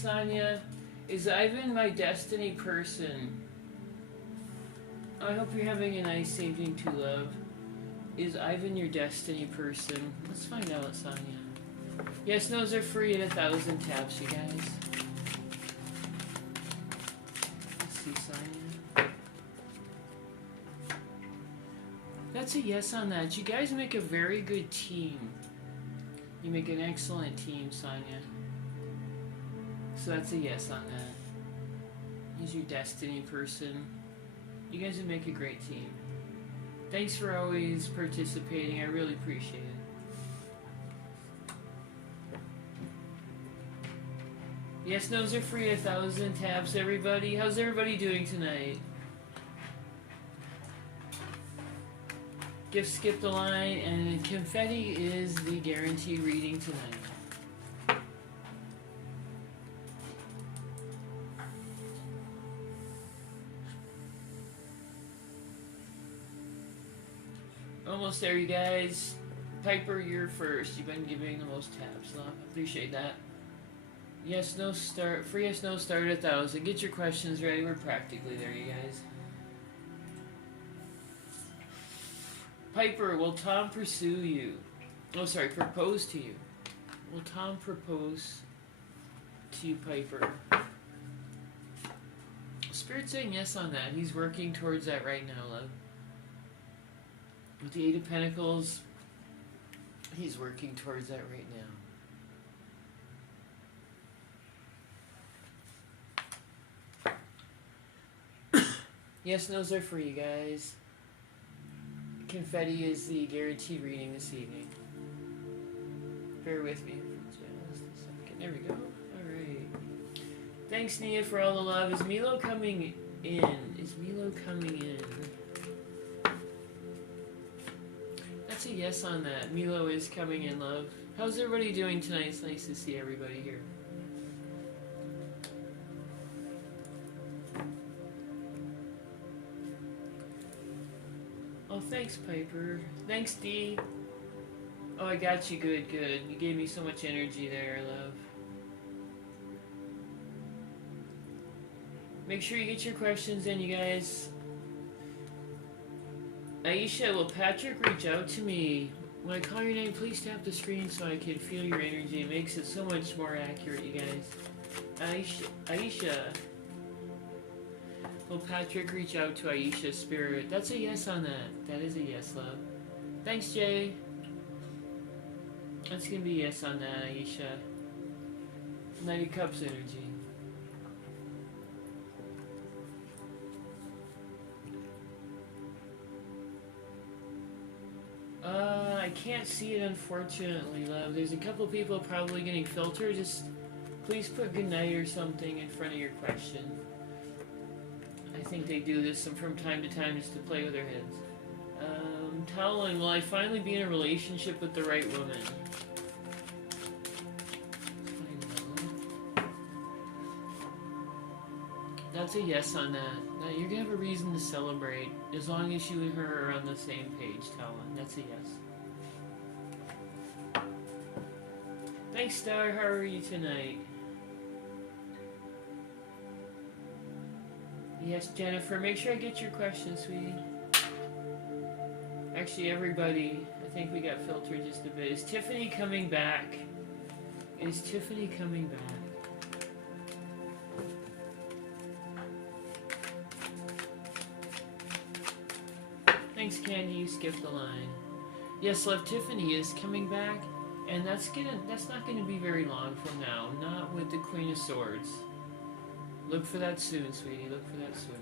Sonia, is Ivan my destiny person? I hope you're having a nice evening too, love. Is Ivan your destiny person? Let's find out, Sonia. Yes, no's are free at 1,000 taps, you guys. Let's see, Sonia. That's a yes on that. You guys make a very good team. You make an excellent team, Sonia. So that's a yes on that. He's your destiny person. You guys would make a great team. Thanks for always participating. I really appreciate it. Yes, no's are free, 1,000 tabs, everybody. How's everybody doing tonight? Gift skipped a line, and confetti is the guaranteed reading tonight. Almost there, you guys. Piper, you're first. You've been giving the most taps. Love. Appreciate that. Yes, no start. Free yes, no start at 1,000. Get your questions ready. We're practically there, you guys. Piper, will Tom pursue you? Oh, sorry, propose to you. Will Tom propose to you, Piper? Spirit's saying yes on that. He's working towards that right now, love. With the Eight of Pentacles, he's working towards that right now. Yes, no's are for you guys. Confetti is the guaranteed reading this evening. Bear with me for just a second. There we go. Alright. Thanks, Nia, for all the love. Is Milo coming in? Is Milo coming in? That's a yes on that. Milo is coming in, love. How's everybody doing tonight? It's nice to see everybody here. Oh, thanks, Piper. Thanks, Dee. Oh, I got you. Good, good. You gave me so much energy there, love. Make sure you get your questions in, you guys. Aisha, will Patrick reach out to me? When I call your name, please tap the screen so I can feel your energy. It makes it so much more accurate, you guys. Aisha. Will Patrick reach out to Aisha's spirit? That's a yes on that. That is a yes, love. Thanks, Jay. That's going to be a yes on that, Aisha. Knight of Cups energy. I can't see it, unfortunately, love. There's a couple people probably getting filtered. Just please put good night or something in front of your question. I think they do this from time to time just to play with their heads. Talon, will I finally be in a relationship with the right woman? That's a yes on that. Now, you're going to have a reason to celebrate as long as you and her are on the same page, Talon. That's a yes. Thanks, Star. How are you tonight? Yes, Jennifer. Make sure I get your questions, sweetie. Actually, everybody, I think we got filtered just a bit. Is Tiffany coming back? Is Tiffany coming back? Thanks, Candy. You skipped the line. Yes, love, Tiffany is coming back, and that's not gonna be very long from now. Not with the Queen of Swords. Look for that soon, sweetie. Look for that soon.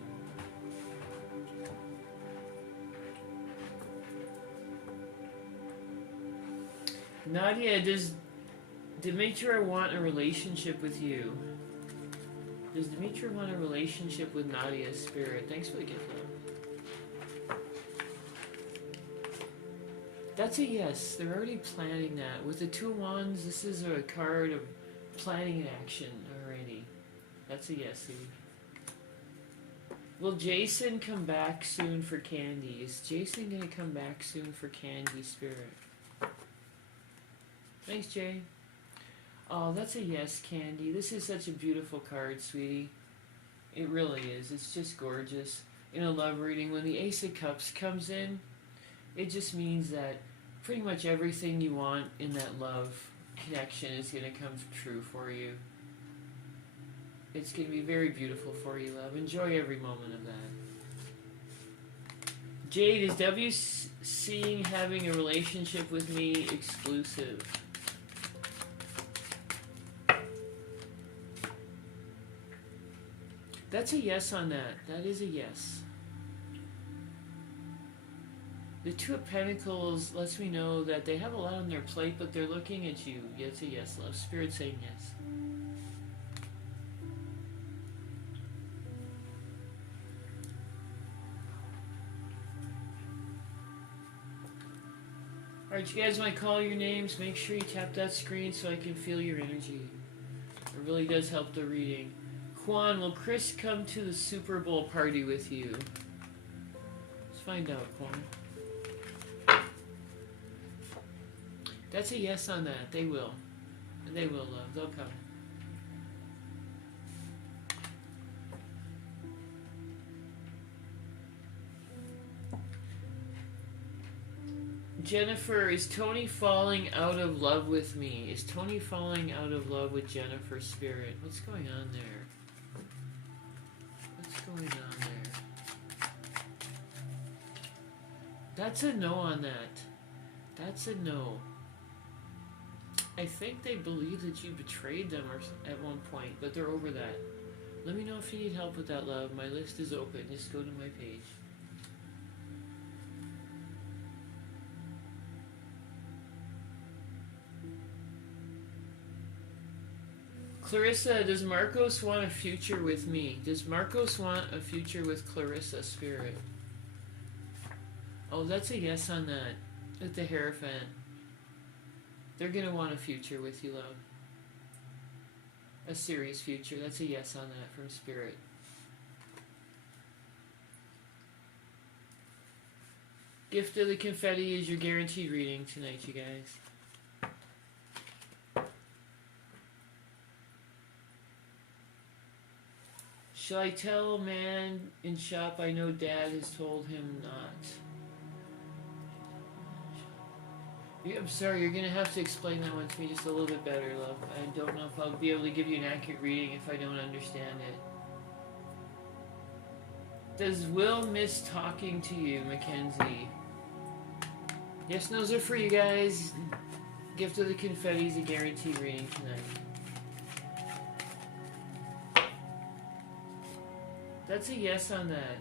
Nadia, does Demetra want a relationship with you? Does Demetra want a relationship with Nadia's spirit? Thanks for the gift, love. That's a yes. They're already planning that. With the Two of Wands, this is a card of planning an action already. That's a yes, see. Will Jason come back soon for Candy? Is Jason gonna come back soon for Candy Spirit? Thanks, Jay. Oh, that's a yes, Candy. This is such a beautiful card, sweetie. It really is. It's just gorgeous. In a love reading, when the Ace of Cups comes in, it just means that pretty much everything you want in that love connection is going to come true for you. It's going to be very beautiful for you, love. Enjoy every moment of that. Jade, is W seeing having a relationship with me exclusive? That's a yes on that. That is a yes. The Two of Pentacles lets me know that they have a lot on their plate, but they're looking at you. It's a yes, love. Spirit saying yes. Alright, you guys, when I call your names, make sure you tap that screen so I can feel your energy. It really does help the reading. Quan, will Chris come to the Super Bowl party with you? Let's find out, Quan. That's a yes on that. They will. And they will, love. They'll come. Jennifer, is Tony falling out of love with me? Is Tony falling out of love with Jennifer, Spirit? What's going on there? What's going on there? That's a no on that. That's a no. I think they believe that you betrayed them at one point, but they're over that. Let me know if you need help with that, love. My list is open. Just go to my page. Clarissa, does Marcos want a future with me? Does Marcos want a future with Clarissa, Spirit? Oh, that's a yes on that. With the Hierophant. They're going to want a future with you, love. A serious future. That's a yes on that from Spirit. Gift of the Confetti is your guaranteed reading tonight, you guys. Shall I tell a man in shop I know Dad has told him not? I'm sorry, you're going to have to explain that one to me just a little bit better, love. I don't know if I'll be able to give you an accurate reading if I don't understand it. Does Will miss talking to you, Mackenzie? Yes, no's are for you guys. Gift of the Confetti is a guaranteed reading tonight. That's a yes on that.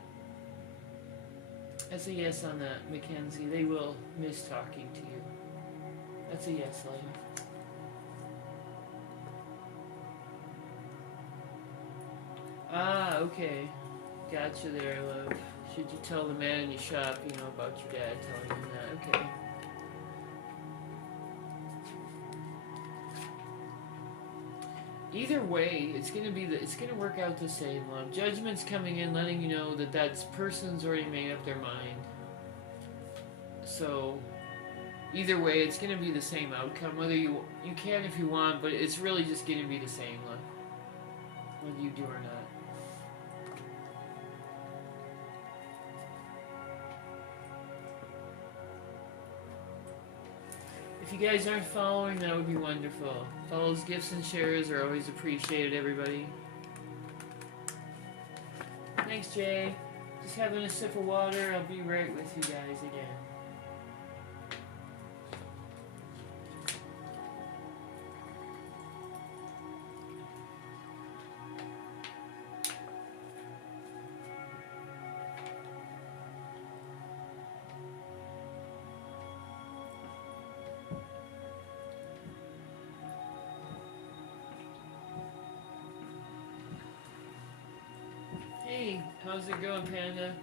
That's a yes on that, Mackenzie. They will miss talking to you. That's a yes, love. Ah, okay. Gotcha there, love. Should you tell the man in your shop, you know, about your dad telling him that? Okay. Either way, it's gonna work out the same, love. Judgment's coming in, letting you know that that person's already made up their mind. So, either way, it's gonna be the same outcome. Whether you can if you want, but it's really just gonna be the same, love. Whether you do or not. If you guys aren't following, that would be wonderful. Follows, gifts, and shares are always appreciated, everybody. Thanks, Jay. Just having a sip of water. I'll be right with you guys again. Hey, how's it going, Panda?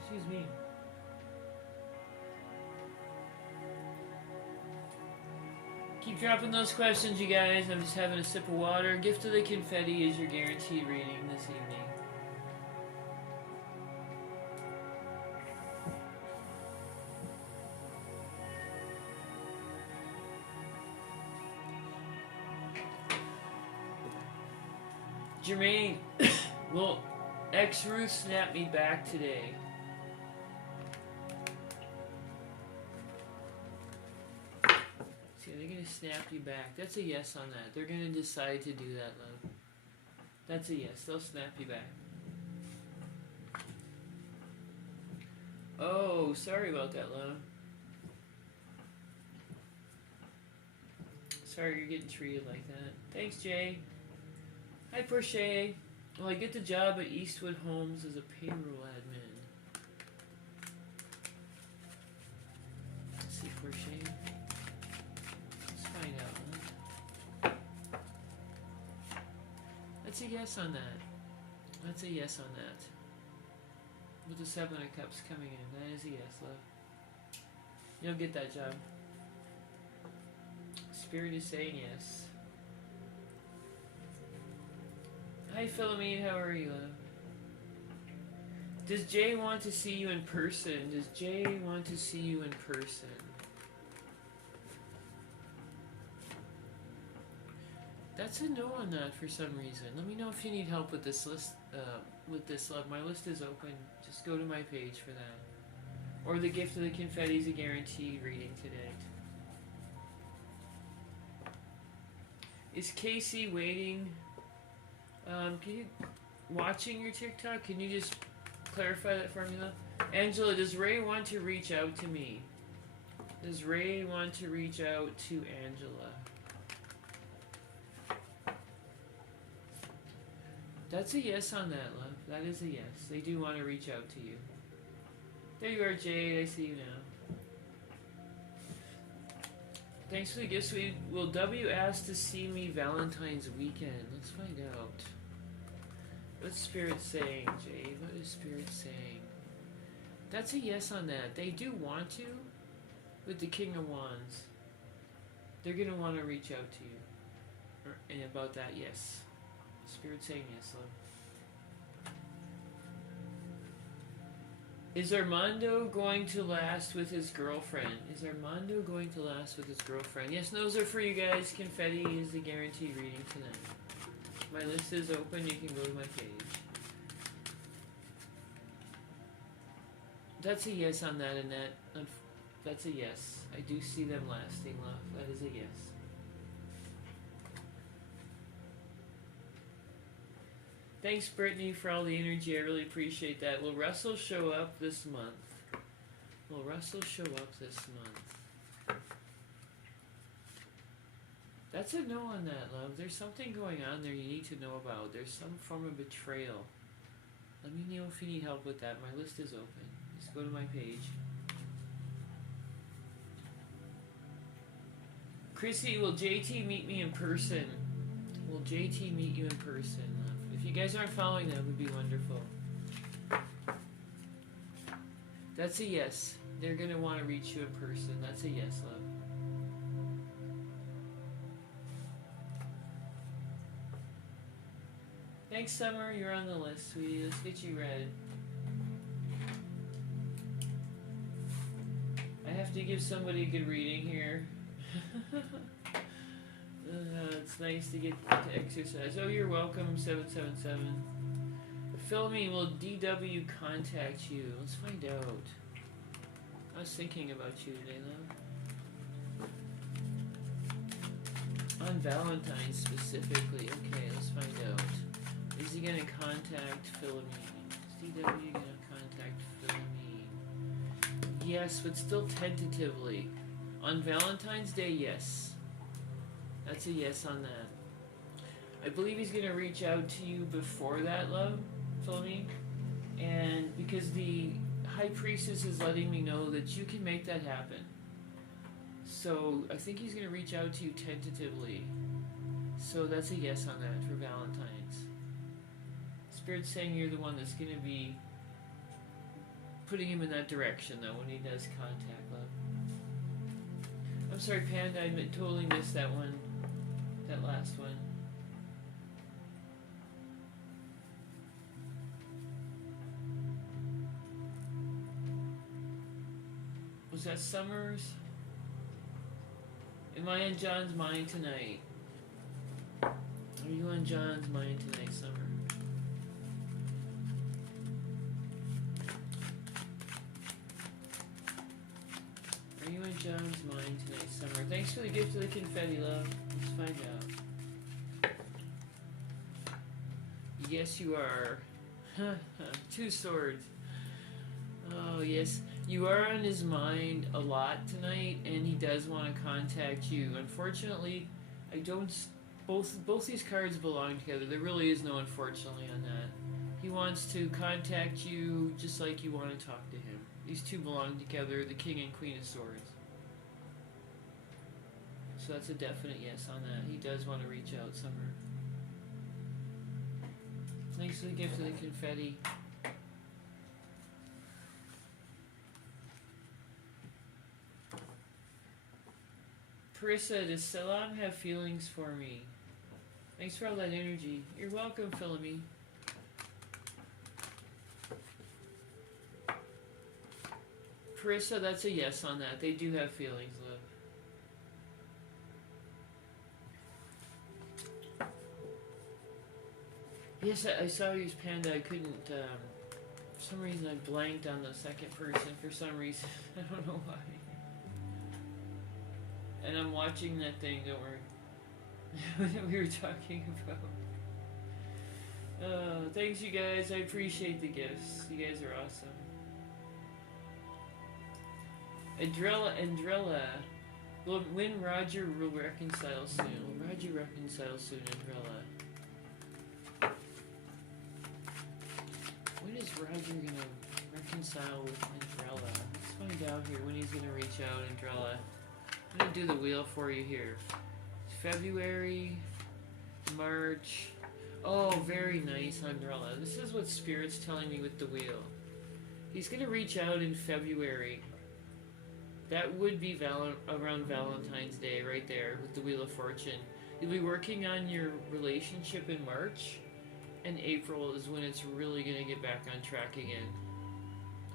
Excuse me. Keep dropping those questions, you guys. I'm just having a sip of water. Gift of the Confetti is your guaranteed reading this evening. Jermaine, will ex-Ruth snap me back today? See, they're gonna snap you back. That's a yes on that. They're gonna decide to do that, love. That's a yes. They'll snap you back. Oh, sorry about that, love. Sorry you're getting treated like that. Thanks, Jay. Hi, Porche. Well, I get the job at Eastwood Homes as a payroll admin. Let's see, Porche. Let's find out. Huh? That's a yes on that. That's a yes on that. With the 7 of Cups coming in, that is a yes, love. You'll get that job. Spirit is saying yes. Hi, Philomene, how are you, love? Does Jay want to see you in person? Does Jay want to see you in person? That's a no on that for some reason. Let me know if you need help with this list. Love. My list is open. Just go to my page for that. Or the gift of the confetti is a guaranteed reading today. Is Casey waiting? Can you watching your TikTok? Can you just clarify that for me, love? Angela, does Ray want to reach out to me? Does Ray want to reach out to Angela? That's a yes on that, love. That is a yes. They do want to reach out to you. There you are, Jade. I see you now. Thanks for the gifts. Will W ask to see me Valentine's weekend? Let's find out. What's Spirit saying, Jade? What is Spirit saying? That's a yes on that. They do want to with the King of Wands. They're going to want to reach out to you. And about that, yes. Spirit saying yes, love. Is Armando going to last with his girlfriend? Is Armando going to last with his girlfriend? Yes, those are for you guys. Confetti is the guaranteed reading tonight. My list is open. You can go to my page. That's a yes on that, Annette. That's a yes. I do see them lasting, love. That is a yes. Thanks, Brittany, for all the energy. I really appreciate that. Will Russell show up this month? Will Russell show up this month? That's a no on that, love. There's something going on there you need to know about. There's some form of betrayal. Let me know if you need help with that. My list is open. Just go to my page. Chrissy, will JT meet me in person? Will JT meet you in person, love? If you guys aren't following them, it would be wonderful. That's a yes. They're going to want to reach you in person. That's a yes, love. Thanks, Summer. You're on the list, sweetie. Let's get you read. I have to give somebody a good reading here. It's nice to get to exercise. Oh, you're welcome, 777. Philomene, will DW contact you? Let's find out. I was thinking about you today, love. On Valentine's specifically. Okay, let's find out. Is he going to contact Philomene? Is DW going to contact Philomene? Yes, but still tentatively. On Valentine's Day, yes. That's a yes on that. I believe he's going to reach out to you before that, love, Philomene. And because the High Priestess is letting me know that you can make that happen. So I think he's going to reach out to you tentatively. So that's a yes on that for Valentine's. Spirit's saying you're the one that's going to be putting him in that direction, though, when he does contact, love. I'm sorry, Panda, I totally missed that one. That last one. Was that Summers? Am I in John's mind tonight? Are you on John's mind tonight, Summer? Are you on John's mind tonight, Summer? Thanks for the gift of the confetti, love. Let's find out. Yes, you are. 2 swords. Oh, yes. You are on his mind a lot tonight, and he does want to contact you. Unfortunately, I don't... Both these cards belong together. There really is no unfortunately on that. He wants to contact you just like you want to talk to him. These two belong together, the King and Queen of Swords. So that's a definite yes on that. He does want to reach out, Summer. Thanks for the gift of the confetti. Carissa, does Salam have feelings for me? Thanks for all that energy. You're welcome, Philomene. Carissa, that's a yes on that. They do have feelings, love. Yes, I saw you as Panda. I couldn't, for some reason I blanked on the second person for some reason. I don't know why. And I'm watching that thing that we were talking about. Thanks, you guys. I appreciate the gifts. You guys are awesome. Andrella. Well, when Roger will reconcile soon. Will Roger reconcile soon, Andrella? When is Roger gonna reconcile with Andrella? Let's find out here when he's gonna reach out, Andrella. I'm gonna do the wheel for you here. February, March. Oh, very nice, Andrella. This is what Spirit's telling me with the wheel. He's gonna reach out in February. That would be around Valentine's Day, right there, with the Wheel of Fortune. You'll be working on your relationship in March, and April is when it's really gonna get back on track again.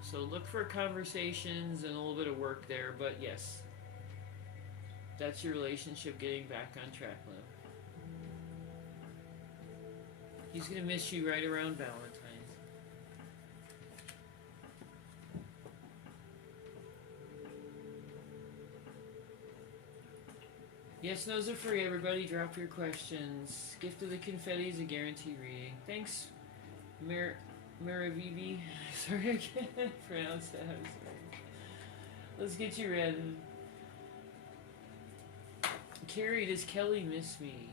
So look for conversations and a little bit of work there, but yes. That's your relationship getting back on track, love. He's gonna miss you right around Valentine's. Yes, no's are free, everybody. Drop your questions. Gift of the confetti is a guaranteed reading. Thanks, Maravivi. Sorry, I can't pronounce that. I'm sorry. Let's get you read. Carrie, does Kelly miss me?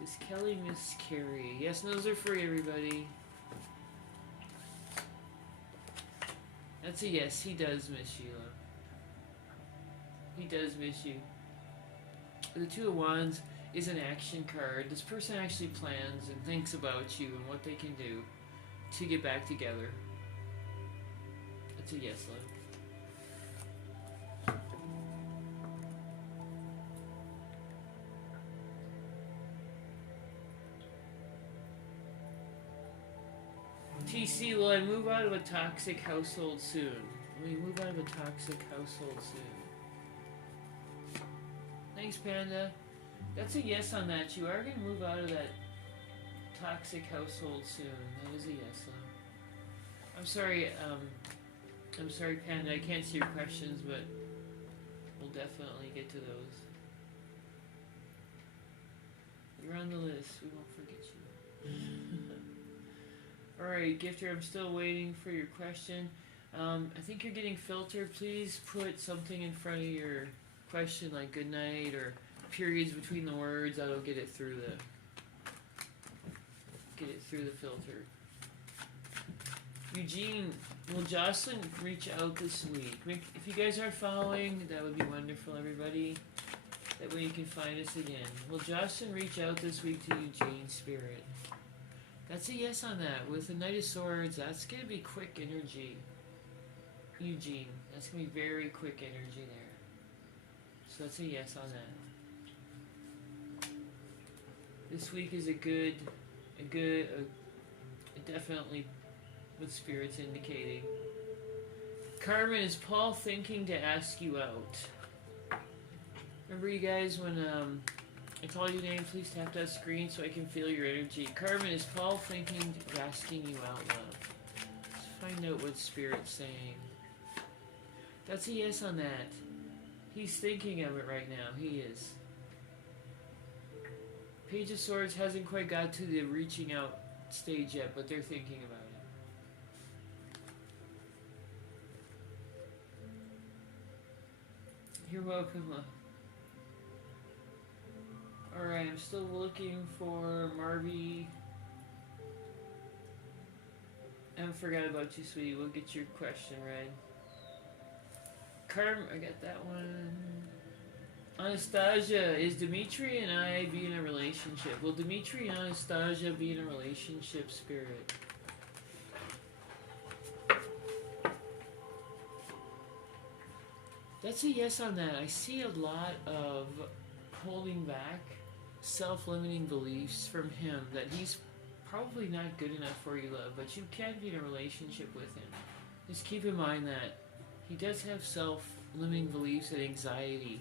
Does Kelly miss Carrie? Yes, no's are free, everybody. That's a yes. He does miss you. He does miss you. The Two of Wands is an action card. This person actually plans and thinks about you and what they can do to get back together. That's a yes, love. TC, will I move out of a toxic household soon? Will you move out of a toxic household soon? Thanks, Panda. That's a yes on that. You are going to move out of that toxic household soon. That is a yes, though. I'm sorry, Panda. I can't see your questions, but we'll definitely get to those. You're on the list. We won't forget you. Alright, Gifter, I'm still waiting for your question. I think you're getting filtered. Please put something in front of your question like good night or periods between the words. That'll get it through the filter. Eugene, will Jocelyn reach out this week? If you guys are following, that would be wonderful, everybody. That way you can find us again. Will Jocelyn reach out this week to Eugene Spirit? That's a yes on that. With the Knight of Swords, that's going to be quick energy. Eugene, that's going to be very quick energy there. So that's a yes on that. This week is a definitely what Spirit's indicating. Carmen, is Paul thinking to ask you out? Remember, you guys, when I call your name, please tap that screen so I can feel your energy. Carmen, is Paul thinking, asking you out loud? Let's find out what Spirit's saying. That's a yes on that. He's thinking of it right now. He is. Page of Swords hasn't quite got to the reaching out stage yet, but they're thinking about it. You're welcome, love. Alright, I'm still looking for Marby. I forgot about you, sweetie. We'll get your question right. I got that one. Anastasia, is Dimitri and I be in a relationship? Will Dimitri and Anastasia be in a relationship, Spirit? That's a yes on that. I see a lot of holding back, self-limiting beliefs from him that he's probably not good enough for you, love, but you can be in a relationship with him. Just keep in mind that he does have self-limiting beliefs and anxiety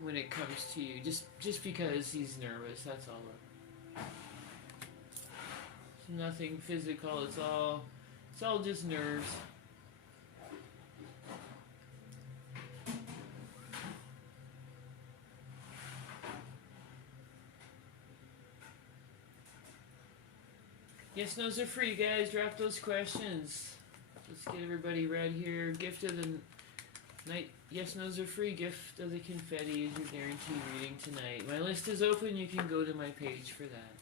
when it comes to you, just because he's nervous, that's all. It's nothing physical, it's all just nerves. Yes, no's are free, guys. Drop those questions. Let's get everybody right here. Gift of the night. Yes, no's are free. Gift of the confetti is your guaranteed reading tonight. My list is open. You can go to my page for that.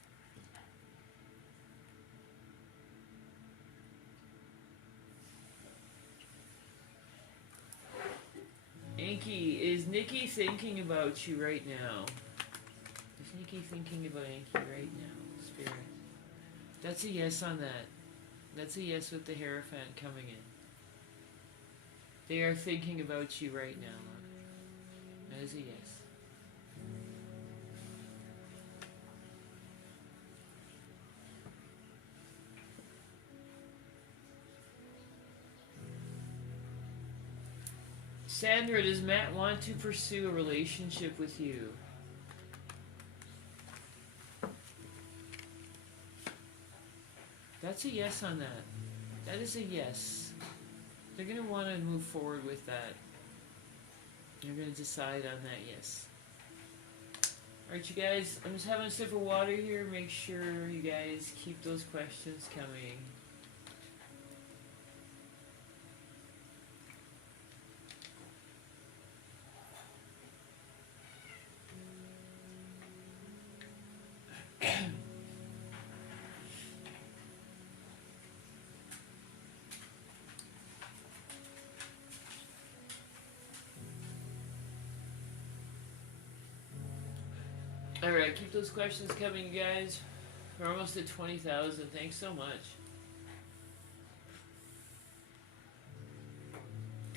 Anki, is Nikki thinking about you right now? Is Nikki thinking about Anki right now, Spirit? That's a yes on that. That's a yes with the Hierophant coming in. They are thinking about you right now. That is a yes. Sandra, does Matt want to pursue a relationship with you? That's a yes on that. That is a yes. They're going to want to move forward with that. They're going to decide on that yes. Alright, you guys, I'm just having a sip of water here. Make sure you guys keep those questions coming. Alright, keep those questions coming, you guys. We're almost at 20,000. Thanks so much.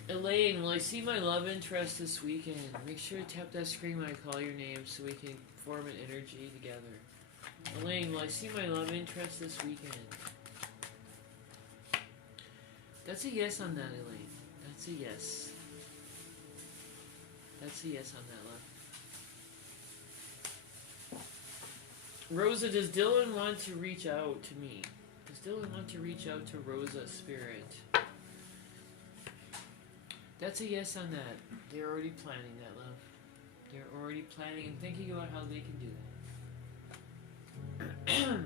Elaine, will I see my love interest this weekend? Make sure to tap that screen when I call your name so we can form an energy together. Elaine, will I see my love interest this weekend? That's a yes on that, Elaine. That's a yes. That's a yes on that, love. Rosa, does Dylan want to reach out to me? Does Dylan want to reach out to Rosa, Spirit? That's a yes on that. They're already planning that, love. They're already planning and thinking about how they can do that.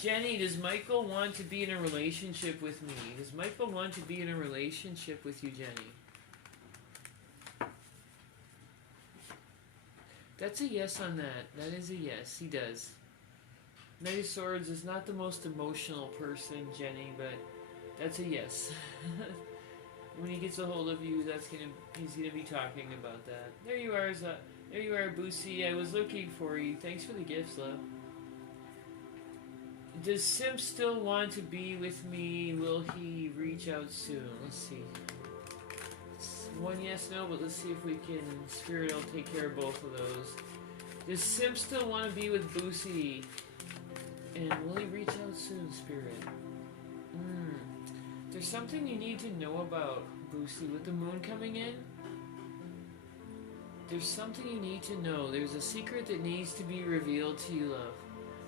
Jenny, does Michael want to be in a relationship with me? Does Michael want to be in a relationship with you, Jenny? That's a yes on that. That is a yes. He does. Knight of Swords is not the most emotional person, Jenny, but that's a yes. When he gets a hold of you, he's gonna be talking about that. There you are, there you are, Boosie. I was looking for you. Thanks for the gifts, love. Does Simp still want to be with me? Will he reach out soon? Let's see. One yes, no, but let's see if we can. Spirit will take care of both of those. Does Simp still want to be with Boosie? And will he reach out soon, Spirit? There's something you need to know about Boosie with the moon coming in. There's something you need to know. There's a secret that needs to be revealed to you, love.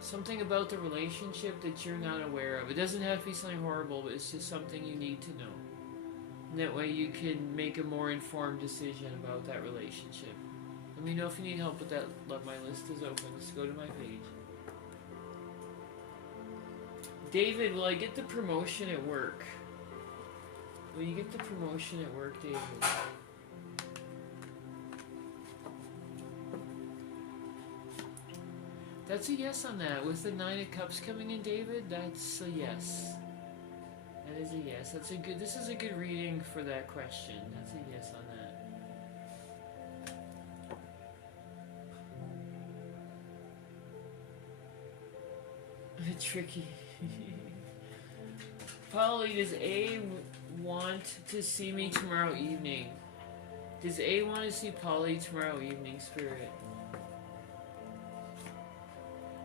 Something about the relationship that you're not aware of. It doesn't have to be something horrible, but it's just something you need to know. And that way you can make a more informed decision about that relationship. Let me know if you need help with that, love. My list is open. Just go to my page. David, will I get the promotion at work? Will you get the promotion at work, David? That's a yes on that. With the 9 of Cups coming in, David, that's a yes. That is a yes. That's a good. This is a good reading for that question. That's a yes on that. Tricky. Polly, does A want to see me tomorrow evening? Does A want to see Polly tomorrow evening, Spirit?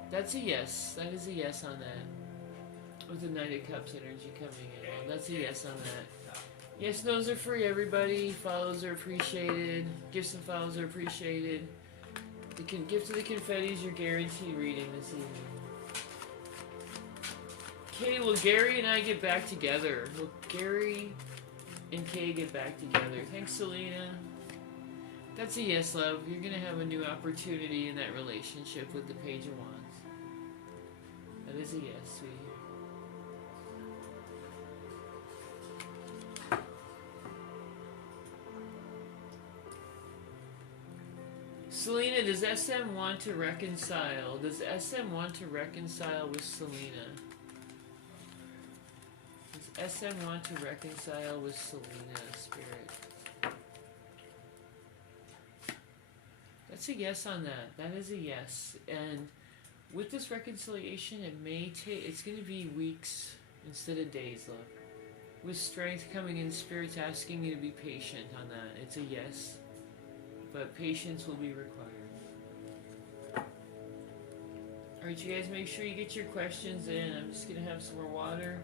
That's a yes. That is a yes on that. With the 9 of Cups energy coming in. Well, that's a yes on that. Yes, no's are free, everybody. Follows are appreciated. Gifts and follows are appreciated. The gift of the confettis, your guaranteed reading this evening. Okay, will Gary and I get back together? Will Gary and Kay get back together? Thanks, Selena. That's a yes, love. You're going to have a new opportunity in that relationship with the Page of Wands. That is a yes, sweetie. Selena, does SM want to reconcile? Does SM want to reconcile with Selena? Does SM want to reconcile with Selena, Spirit? That's a yes on that. That is a yes. And with this reconciliation, it may take, it's going to be weeks instead of days, love. With strength coming in, Spirit's asking you to be patient on that. It's a yes. But patience will be required. Alright, you guys, make sure you get your questions in. I'm just going to have some more water.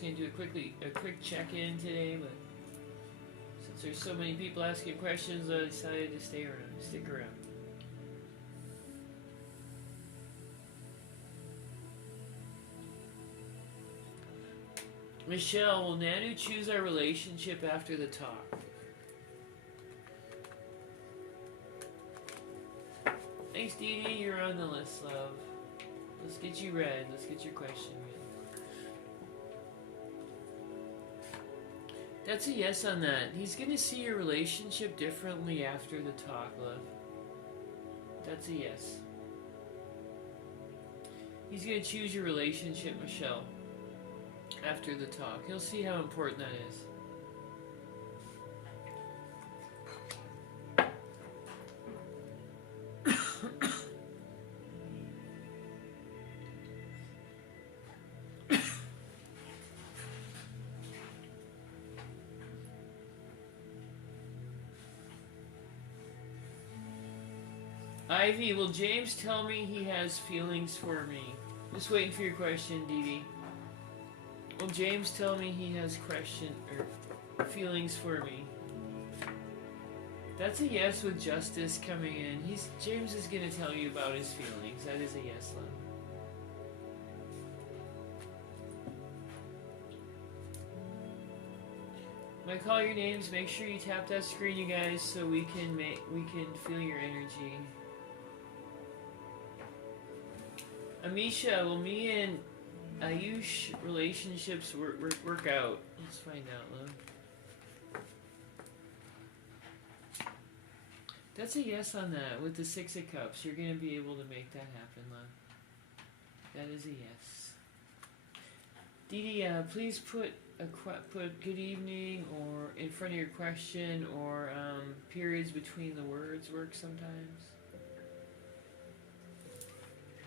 Going to do a quick check-in today, but since there's so many people asking questions, I decided to stick around. Michelle, will Nanu choose our relationship after the talk? Thanks, Dee Dee, you're on the list, love. Let's get you read. Let's get your question read. That's a yes on that. He's going to see your relationship differently after the talk, love. That's a yes. He's going to choose your relationship, Michelle, after the talk. He'll see how important that is. Ivy, will James tell me he has feelings for me? Just waiting for your question, Dee Dee. Will James tell me he has feelings for me? That's a yes with Justice coming in. James is going to tell you about his feelings. That is a yes, love. When I call your names, make sure you tap that screen, you guys, so we can feel your energy. Amisha, will me and Ayush relationships work out? Let's find out, love. That's a yes on that. With the 6 of Cups, you're going to be able to make that happen, love. That is a yes. Dee Dee, please put good evening or in front of your question, or periods between the words work sometimes.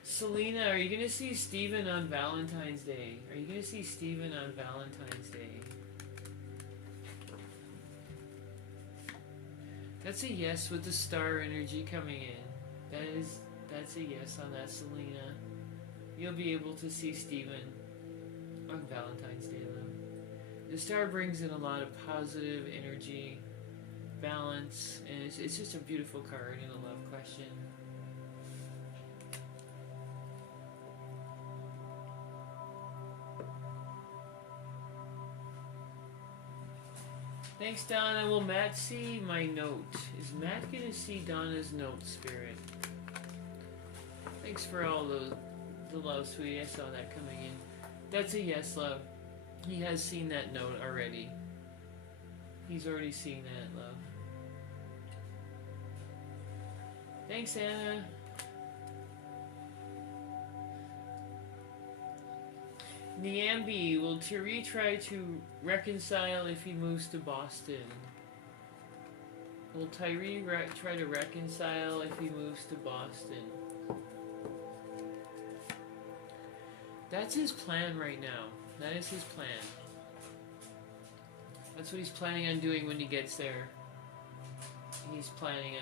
Selena, are you going to see Steven on Valentine's Day? Are you going to see Steven on Valentine's Day? That's a yes with the star energy coming in. That's a yes on that, Selena. You'll be able to see Steven on Valentine's Day, love. The star brings in a lot of positive energy, balance, and it's just a beautiful card in a love question. Thanks, Donna. Will Matt see my note? Is Matt going to see Donna's note, Spirit? Thanks for all the love, sweetie. I saw that coming in. That's a yes, love. He has seen that note already. He's already seen that, love. Thanks, Anna. Niambi, will Thierry try to reconcile if he moves to Boston? Will Thierry try to reconcile if he moves to Boston? That's his plan right now. That is his plan. That's what he's planning on doing when he gets there. He's planning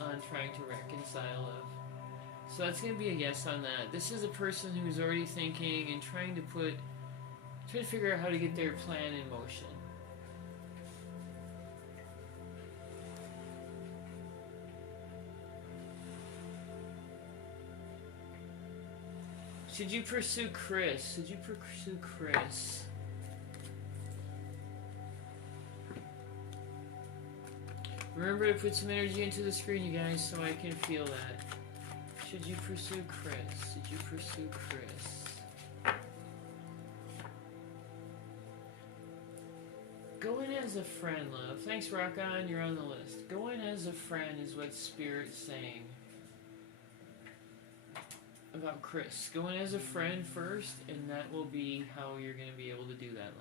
on trying to reconcile of. So that's going to be a yes on that. This is a person who's already thinking and trying to figure out how to get their plan in motion. Should you pursue Chris? Should you pursue Chris? Remember to put some energy into the screen, you guys, so I can feel that. Should you pursue Chris? Should you pursue Chris? Go in as a friend, love. Thanks, Rock On. You're on the list. Go in as a friend is what Spirit's saying about Chris. Go in as a friend first, and that will be how you're going to be able to do that, love.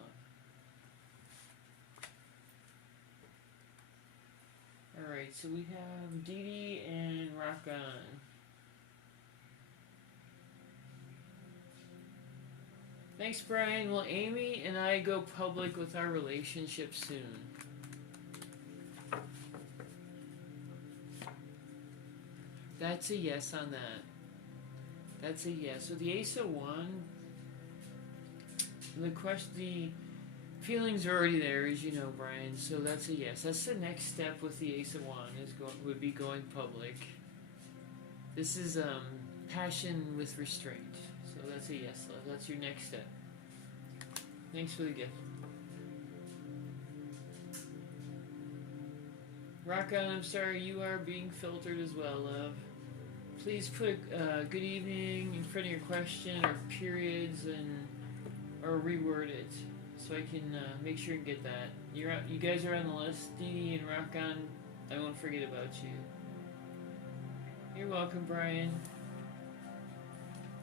Alright, so we have Dee Dee and Rock On. Thanks, Brian. Will Amy and I go public with our relationship soon? That's a yes on that. That's a yes. With the Ace of Wands, the feelings are already there, as you know, Brian. So that's a yes. That's the next step with the Ace of Wands would be going public. This is passion with restraint. So that's a yes, love. That's your next step. Thanks for the gift. Rock On, I'm sorry, you are being filtered as well, love. Please put good evening in front of your question or periods or reword it so I can make sure and get that. You guys are on the list. Dee Dee and Rock On, I won't forget about you. You're welcome, Brian.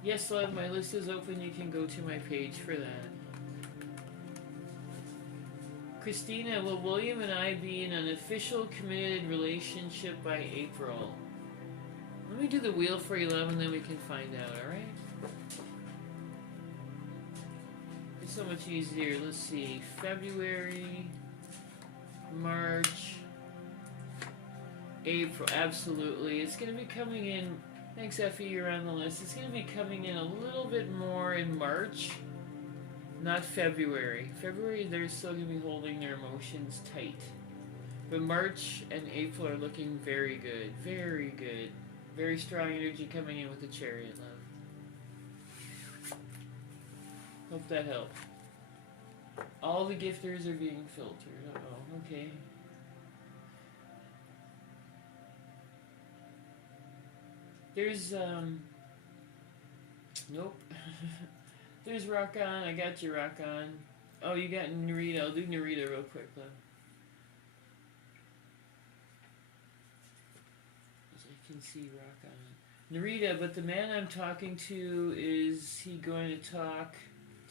Yes, love, my list is open. You can go to my page for that. Christina, will William and I be in an official committed relationship by April? Let me do the wheel for you, love, and then we can find out, alright? It's so much easier. Let's see. February, March, April. Absolutely. It's going to be coming in. Thanks, Effie, you're on the list. It's going to be coming in a little bit more in March, not February. February, they're still going to be holding their emotions tight. But March and April are looking very good. Very good. Very strong energy coming in with the Chariot, love. Hope that helped. All the gifters are being filtered. Uh-oh, okay. There's, nope. There's Rock On. I got you, Rock On. Oh, you got Narita. I'll do Narita real quick, love. I can see Rock On. Narita, but the man I'm talking to, is he going to talk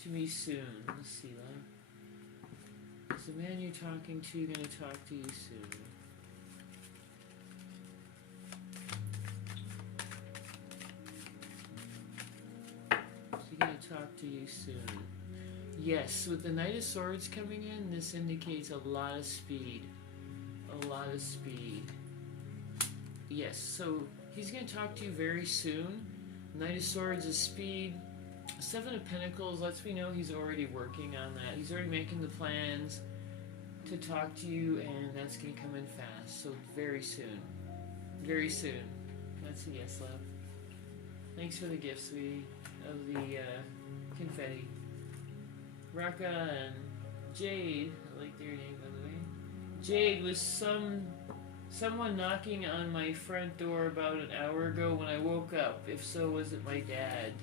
to me soon? Let's see, love. Is the man you're talking to going to talk to you soon? Going to talk to you soon. Yes, with the Knight of Swords coming in, this indicates a lot of speed. A lot of speed. Yes, so He's going to talk to you very soon. Knight of Swords is speed. Seven of Pentacles lets me know he's already working on that. He's already making the plans to talk to you, and that's going to come in fast. So very soon. Very soon. That's a yes, love. Thanks for the gift, sweetie, of the confetti. Raka and Jade, I like their name, by the way. Jade was someone knocking on my front door about an hour ago when I woke up. If so, was it my dad?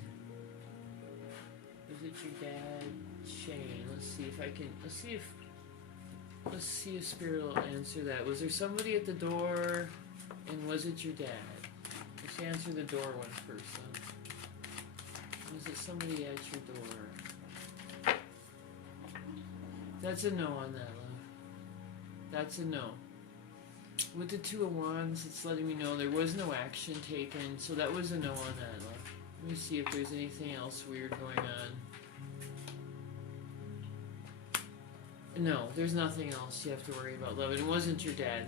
Was it your dad, Shane? Let's see if I can. Let's see if Spirit will answer that. Was there somebody at the door, and was it your dad? Let's answer the door one first, though. Was it somebody at your door? That's a no on that, love. That's a no. With the Two of Wands, it's letting me know there was no action taken, so that was a no on that, love. Let me see if there's anything else weird going on. No, there's nothing else you have to worry about, love. It wasn't your dad.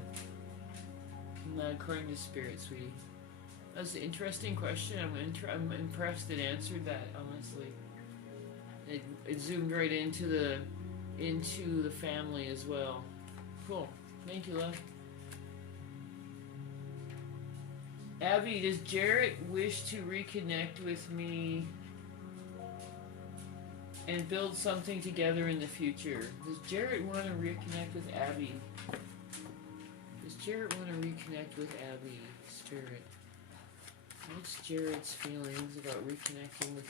Not according to Spirit, sweetie. That's an interesting question. I'm impressed it answered that, honestly. It zoomed right into the family as well. Cool. Thank you, love. Abby, does Jarrett wish to reconnect with me and build something together in the future? Does Jarrett want to reconnect with Abby? Does Jarrett want to reconnect with Abby, Spirit? What's Jarrett's feelings about reconnecting with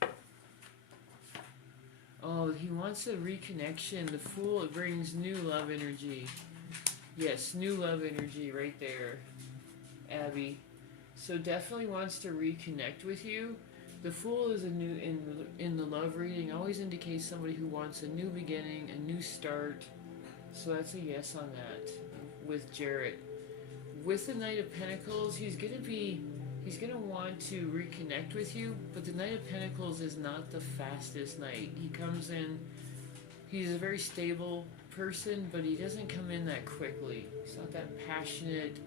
Abby? Oh, he wants a reconnection. The Fool, it brings new love energy. Yes, new love energy right there, Abby. So definitely wants to reconnect with you. The Fool is a new in the love reading. Always indicates somebody who wants a new beginning, a new start. So that's a yes on that with Jarrett. With the Knight of Pentacles, he's gonna want to reconnect with you. But the Knight of Pentacles is not the fastest knight. He comes in. He's a very stable person, but he doesn't come in that quickly. He's not that passionate,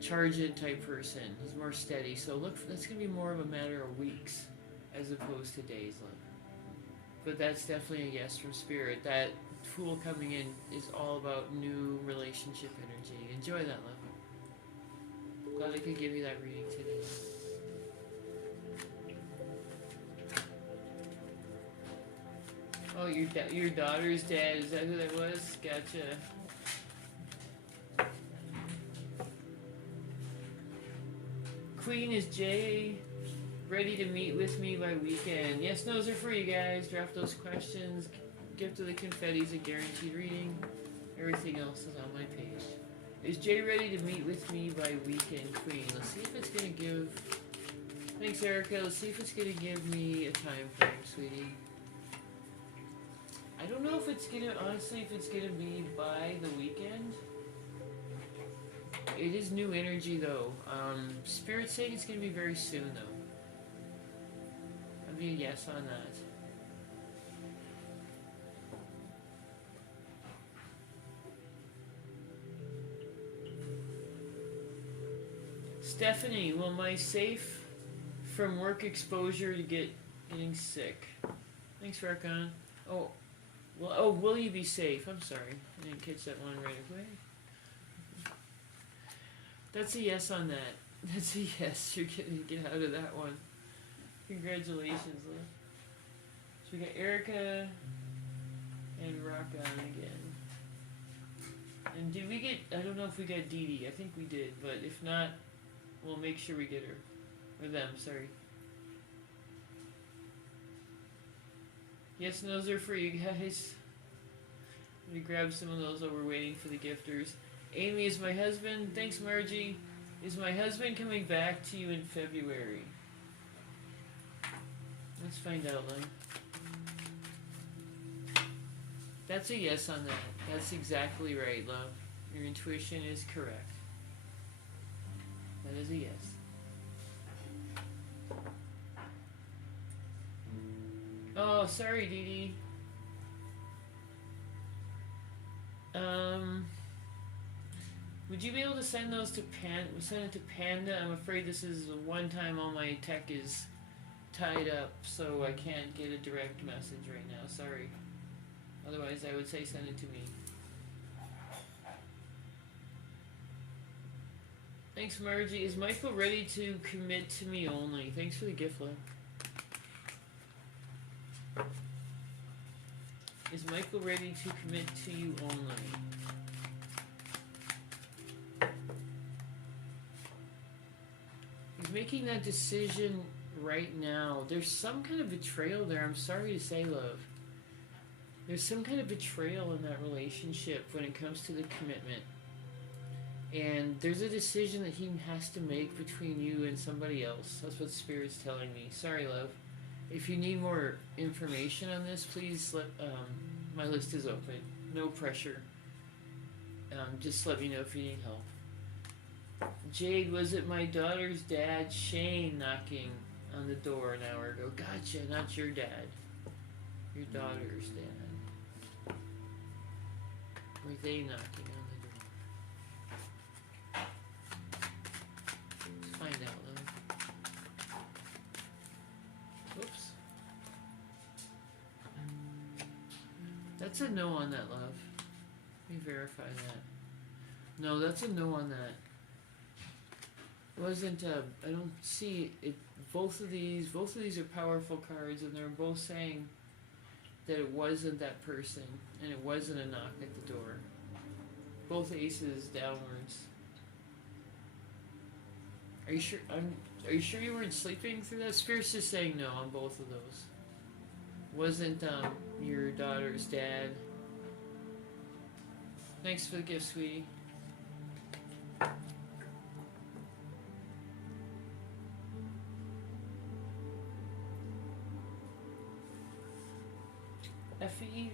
charge-in type person. He's more steady. So look, that's going to be more of a matter of weeks as opposed to days. But that's definitely a yes from Spirit. That Fool coming in is all about new relationship energy. Enjoy that, love. Glad I could give you that reading today. Oh, your daughter's dad, is that who that was? Gotcha. Queen, is Jay ready to meet with me by weekend? Yes, no's are for you guys. Drop those questions. Gift of the confetti's a guaranteed reading. Everything else is on my page. Is Jay ready to meet with me by weekend, Queen? Let's see if it's going to give... Thanks, Erica. Let's see if it's going to give me a time frame, sweetie. I don't know if it's gonna, honestly, if it's gonna be by the weekend. It is new energy though. Spirit's saying it's gonna be very soon though. I'd be a yes on that. Stephanie, will my safe from work exposure to getting sick? Thanks, Farrakhan. Oh. Well, oh, will you be safe? I'm sorry. I didn't catch that one right away. That's a yes on that. That's a yes. You're getting to get out of that one. Congratulations, Liz. So we got Erica and Rock on again. And did we get... I don't know if we got Dee Dee. I think we did. But if not, we'll make sure we get her. Or them, sorry. Yes, and those are for you guys. Let me grab some of those while we're waiting for the gifters. Amy, is my husband... Thanks, Margie. Is my husband coming back to you in February? Let's find out, love. That's a yes on that. That's exactly right, love. Your intuition is correct. That is a yes. Oh, sorry, Dee Dee. Would you be able to send those to send it to Panda? I'm afraid this is the one time all my tech is tied up, so I can't get a direct message right now. Sorry. Otherwise, I would say send it to me. Thanks, Margie. Is Michael ready to commit to me only? Thanks for the gift, love. Is Michael ready to commit to you only? He's making that decision right now. There's some kind of betrayal there. I'm sorry to say, love. There's some kind of betrayal in that relationship when it comes to the commitment. And there's a decision that he has to make between you and somebody else. That's what Spirit's telling me. Sorry, love. If you need more information on this, please let... my list is open. No pressure. Just let me know if you need help. Jade, was it my daughter's dad, Shane, knocking on the door an hour ago? Gotcha, not your dad. Your daughter's dad. Were they knocking on the door? Let's find out, though. Whoops. That's a no on that, love. Let me verify that. No, that's a no on that. It wasn't, I don't see it. Both of these are powerful cards, and they're both saying that it wasn't that person, and it wasn't a knock at the door. Both aces downwards. Are you sure? Are you sure you weren't sleeping through that? Spirit's just saying no on both of those. Wasn't your daughter's dad? Thanks for the gift, sweetie. Effie,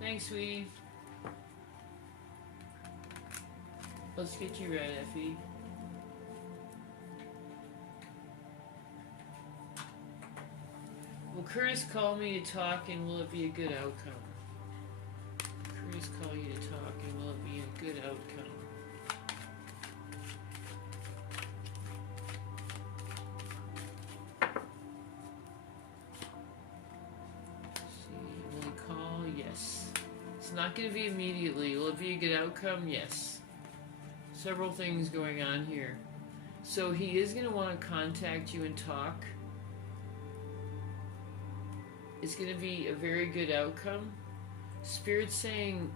thanks, sweetie. Let's get you read, Effie. Will Curtis call me to talk, and will it be a good outcome? Curtis call you to talk, and will it be a good outcome? Will he call? Yes. It's not going to be immediately. Will it be a good outcome? Yes. Several things going on here. So he is going to want to contact you and talk. It's going to be a very good outcome. Spirit's saying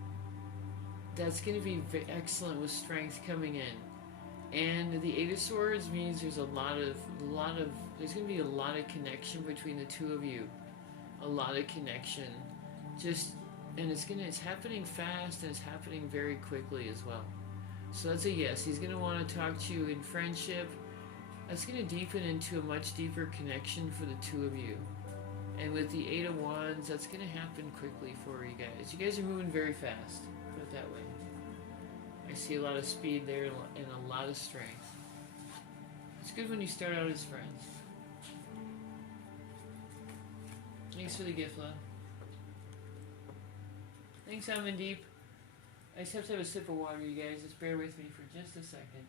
that's going to be excellent with strength coming in. And the Eight of Swords means there's there's going to be a lot of connection between the two of you. A lot of connection. And it's happening fast, and it's happening very quickly as well. So that's a yes. He's going to want to talk to you in friendship. That's going to deepen into a much deeper connection for the two of you. And with the Eight of Wands, that's going to happen quickly for you guys. You guys are moving very fast. Put it that way. I see a lot of speed there and a lot of strength. It's good when you start out as friends. Thanks for the gift, love. Thanks, Amandeep. I just have to have a sip of water, you guys. Just bear with me for just a second.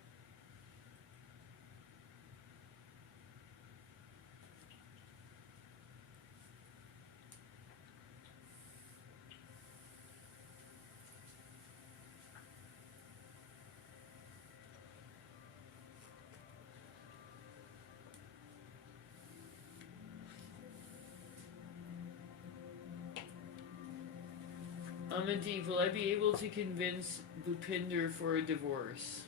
Amandeep, will I be able to convince Bhupinder for a divorce?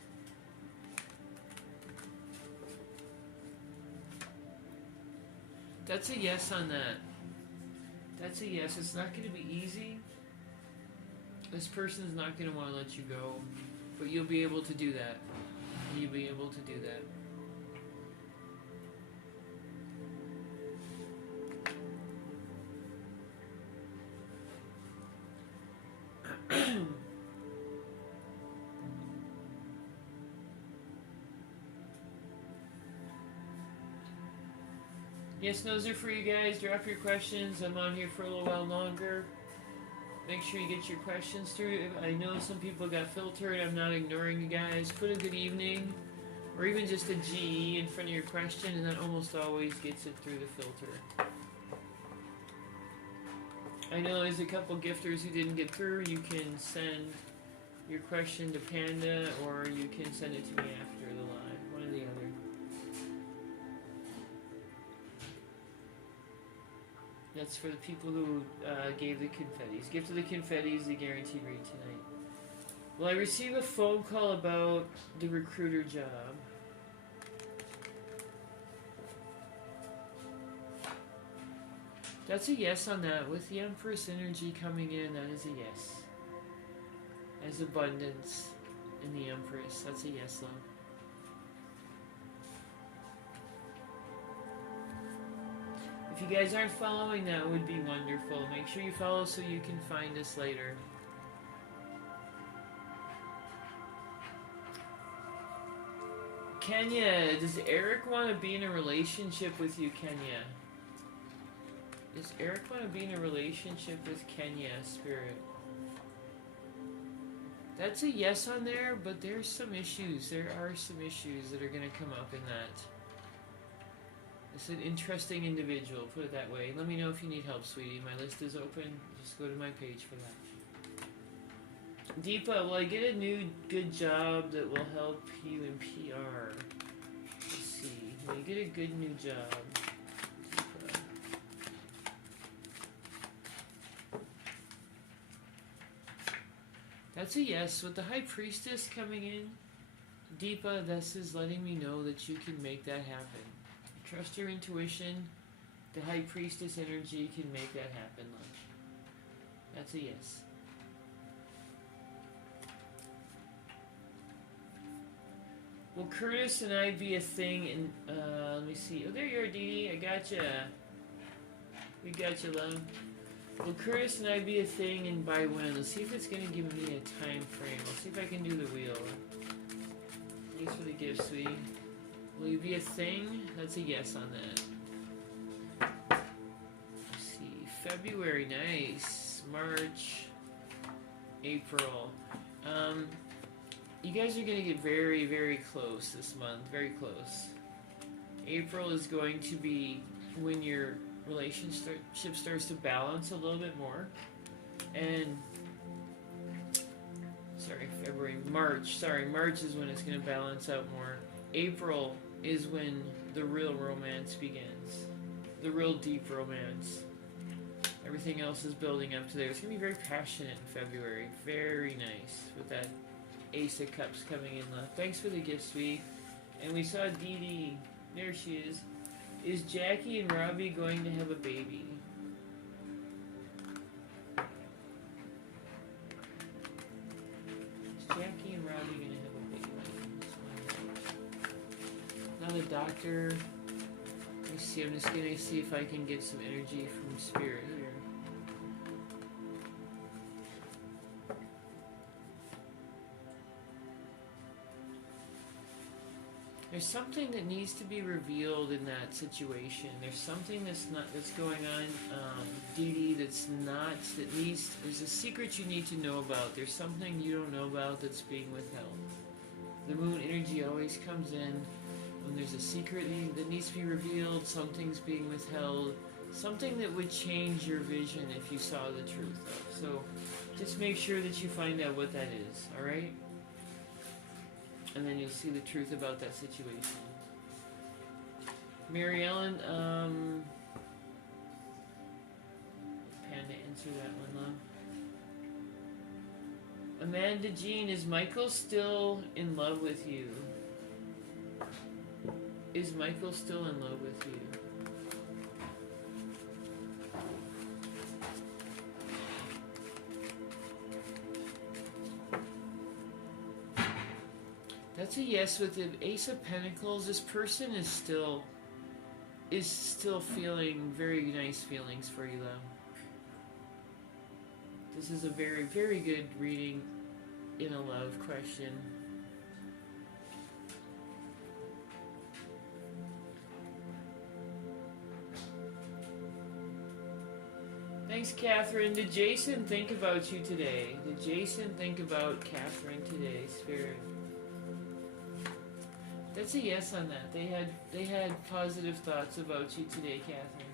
That's a yes on that. That's a yes. It's not going to be easy. This person's not going to want to let you go. But you'll be able to do that. You'll be able to do that. Yes, no's are for you guys. Drop your questions. I'm on here for a little while longer. Make sure you get your questions through. I know some people got filtered. I'm not ignoring you guys. Put a good evening or even just a G in front of your question, and that almost always gets it through the filter. I know there's a couple gifters who didn't get through. You can send your question to Panda, or you can send it to me after the live. One or the other. That's for the people who gave the confettis. Gift of the confettis, the guaranteed read tonight. Will I receive a phone call about the recruiter job? That's a yes on that. With the Empress energy coming in, that is a yes. As abundance in the Empress, that's a yes, love. If you guys aren't following, that would be wonderful. Make sure you follow so you can find us later. Kenya, does Eric want to be in a relationship with you, Kenya? Does Eric want to be in a relationship with Kenya, Spirit? That's a yes on there, but there's some issues. There are some issues that are going to come up in that. It's an interesting individual, put it that way. Let me know if you need help, sweetie. My list is open. Just go to my page for that. Deepa, will I get a new good job that will help you in PR? Let's see. Will you get a good new job? Deepa. That's a yes. With the High Priestess coming in, Deepa, this is letting me know that you can make that happen. Trust your intuition. The High Priestess energy can make that happen, love. That's a yes. Will Curtis and I be a thing in, let me see. Oh, there you are, Dee Dee. I gotcha. We got you, love. Will Curtis and I be a thing and by when? Let's see if it's going to give me a time frame. Let's see if I can do the wheel. Thanks for the gift, sweetie. Will you be a thing? That's a yes on that. Let's see. February, nice. March, April. You guys are going to get very, very close this month. Very close. April is going to be when your relationship starts to balance a little bit more. And March is when it's going to balance out more. April is when the real romance begins. The real deep romance. Everything else is building up to there. It's going to be very passionate in February. Very nice with that Ace of Cups coming in left. Thanks for the gift, sweet. And we saw Dee Dee. There she is. Is Jackie and Robbie going to have a baby? Is Jackie and Robbie going to have a baby? Now the doctor. Let me see. I'm just going to see if I can get some energy from Spirit here. There's something that needs to be revealed in that situation. There's something that's going on, Dee Dee, there's a secret you need to know about. There's something you don't know about that's being withheld. The moon energy always comes in when there's a secret that needs to be revealed, something's being withheld, something that would change your vision if you saw the truth of. So just make sure that you find out what that is, alright? And then you'll see the truth about that situation. Mary Ellen, Panda, answer that one, love. Amanda Jean, is Michael still in love with you? Is Michael still in love with you? That's a yes with the Ace of Pentacles. This person is still feeling very nice feelings for you, though. This is a very, very good reading in a love question. Thanks, Catherine. Did Jason think about you today? Did Jason think about Catherine today, Spirit? That's a yes on that. They had positive thoughts about you today, Catherine.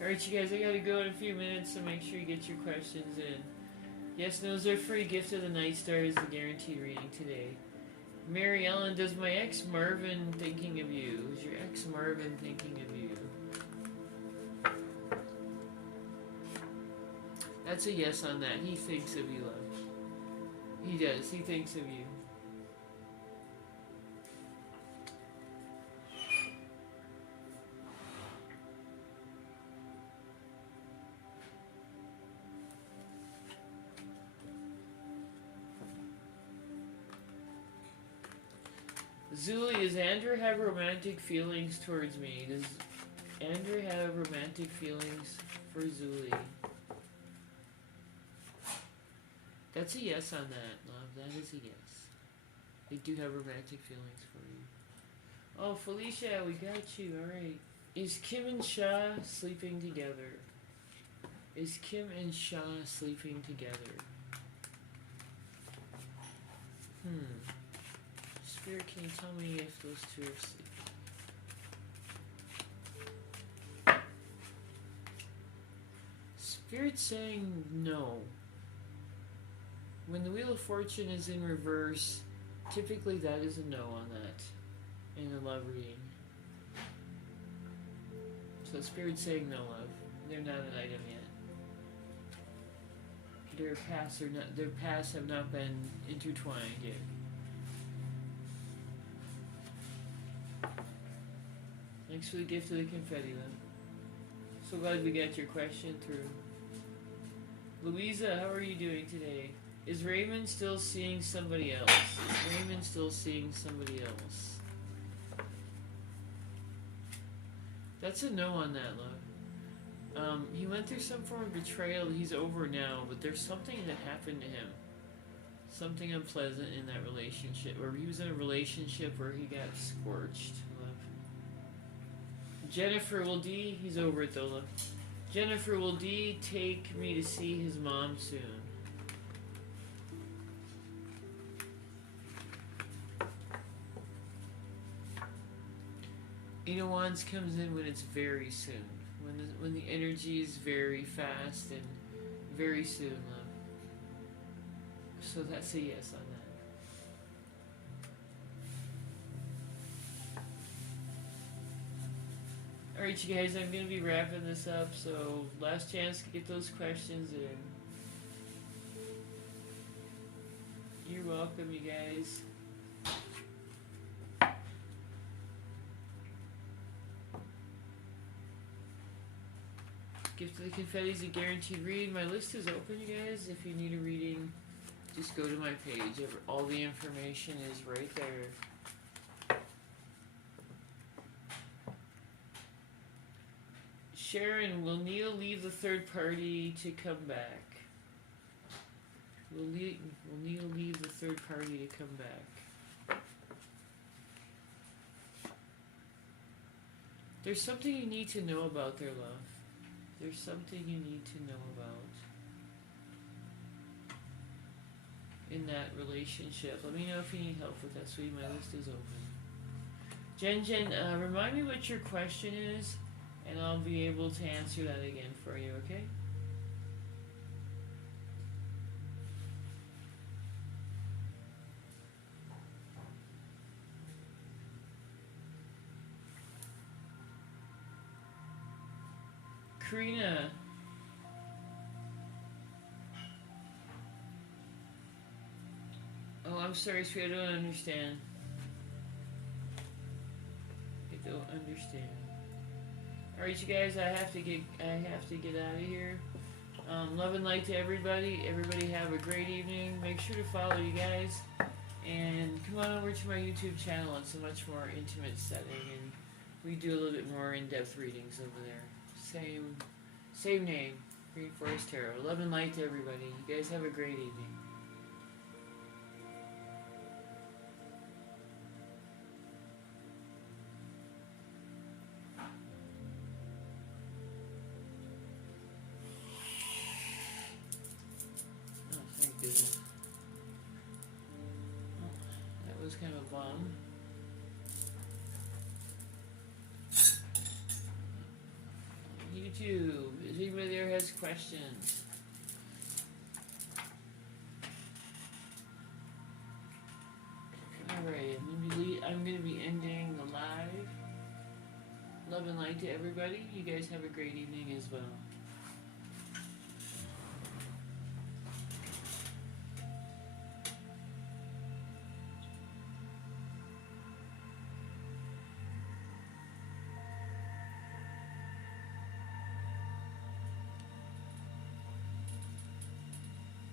Alright, you guys, I gotta go in a few minutes, so make sure you get your questions in. Yes, no's are free. Gift of the Night Star is the guaranteed reading today. Mary Ellen, does my ex Marvin thinking of you? Is your ex Marvin thinking of you? That's a yes on that. He thinks of you, love. He does. He thinks of you. Zuli, does Andrew have romantic feelings towards me? Does Andrew have romantic feelings for Zuli? That's a yes on that, love. That is a yes. They do have romantic feelings for you. Oh, Felicia, we got you. Alright. Is Kim and Shah sleeping together? Is Kim and Shah sleeping together? Spirit, can you tell me if those two are sleeping? Spirit's saying no. When the Wheel of Fortune is in reverse, typically that is a no on that in a love reading. So Spirit's saying no, love. They're not an item yet. Their paths have not been intertwined yet. Thanks for the gift of the confetti, then. So glad we got your question through. Louisa, how are you doing today? Is Raymond still seeing somebody else? Is Raymond still seeing somebody else? That's a no on that, love. He went through some form of betrayal. He's over now, but there's something that happened to him. Something unpleasant in that relationship, or he was in a relationship where he got scorched. Jennifer, will D, he's over it though, love. Jennifer, will D take me to see his mom soon? Eight of Wands comes in when it's very soon. When the energy is very fast and very soon, love. So that's a yes on that. Alright, you guys, I'm going to be wrapping this up, so last chance to get those questions in. You're welcome, you guys. Gift of the Confetti is a guaranteed read. My list is open, you guys. If you need a reading, just go to my page. All the information is right there. Sharon, will Neil leave the third party to come back? Will Neil leave the third party to come back? There's something you need to know about their love. There's something you need to know about in that relationship. Let me know if you need help with that, sweetie. My list is open. Jen, remind me what your question is, and I'll be able to answer that again for you, okay? Karina. Oh, I'm sorry, sweetie, I don't understand. I don't understand. Alright, you guys, I have to get out of here. Love and light to everybody. Everybody have a great evening. Make sure to follow you guys. And come on over to my YouTube channel. It's a much more intimate setting, and we do a little bit more in-depth readings over there. Same name, Green Forest Tarot. Love and light to everybody. You guys have a great evening. Goodness. Oh, that was kind of a bum. YouTube, if anybody there has questions. Alright, I'm gonna be ending the live. Love and light to everybody. You guys have a great evening as well.